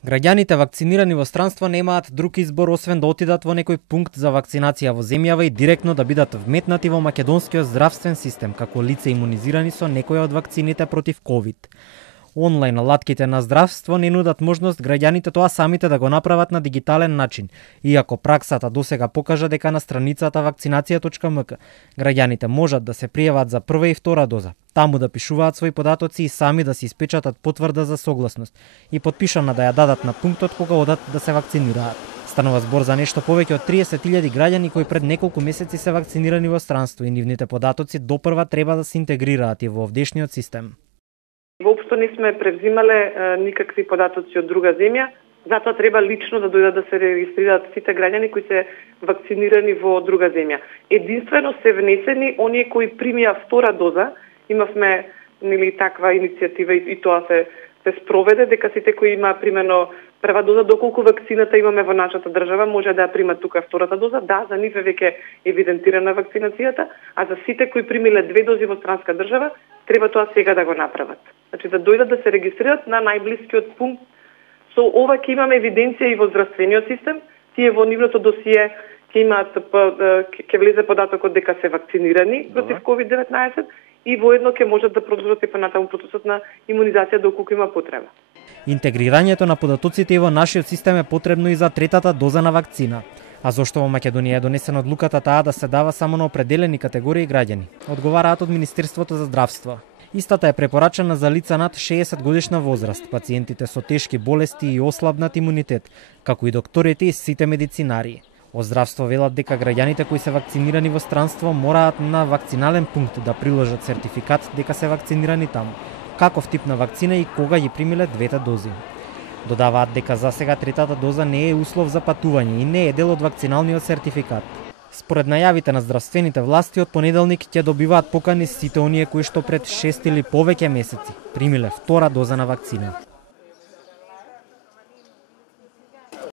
Граѓаните вакцинирани во странство немаат друг избор освен да отидат во некој пункт за вакцинација во земјава и директно да бидат вметнати во македонскиот здравствен систем како лица имунизирани со некоја од вакцините против ковид. Онлайн алатките на здравство не нудат можност граѓаните тоа самите да го направат на дигитален начин, иако праксата досега покажа дека на страницата вакцинација.мк граѓаните можат да се пријават за прва и втора доза, таму да пишуваат своји податоци и сами да се испечатат потврда за согласност и подпишана да ја дадат на пунктот кога одат да се вакцинираат. Станува збор за нешто повеќе од 30.000 граѓани кои пред неколку месеци се вакцинирани во странство и нивните податоци допрва треба да се интегрираат и во овдешниот систем. Воопшто не сме превзимале никакви податоци од друга земја, затоа треба лично да дојдат да се регистрираат сите граѓани кои се вакцинирани во друга земја. Единствено се внесени оние кои примија втора доза, имавме таква иницијатива и тоа се спроведе, дека сите кои има примено прва доза, доколку вакцината имаме во нашата држава, може да ја примат тука втората доза. Да, за нив е веќе евидентирана вакцинацијата, а за сите кои примиле 2 дози во странска држава, треба тоа сега да го направат. Значи да дојдат да се регистрираат на најблискиот пункт. Со ова ќе имаме евиденција и во здравствениот систем, тие во нивното досие ќе влезе податокот дека се вакцинирани против COVID-19 и воедно ќе можат да продолжат и понатаму процесот на имунизација доколку има потреба. Интегрирањето на податоците и во нашиот систем е потребно и за третата доза на вакцина. А зошто во Македонија е донесена одлуката таа да се дава само на определени категории граѓани? Одговараат од Министерството за здравство. Истата е препорачена за лица над 60 годишна возраст, пациентите со тешки болести и ослабнат имунитет, како и докторите и сите медицинари. Од здравство велат дека граѓаните кои се вакцинирани во странство мораат на вакцинален пункт да приложат сертификат дека се вакцинирани таму, каков тип на вакцина и кога ги примиле двете дози. Додаваат дека за сега третата доза не е услов за патување и не е дел од вакциналниот сертификат. Според најавите на здравствените власти, од понеделник ќе добиваат покани сите оние кои што пред 6 или повеќе месеци примиле втора доза на вакцина.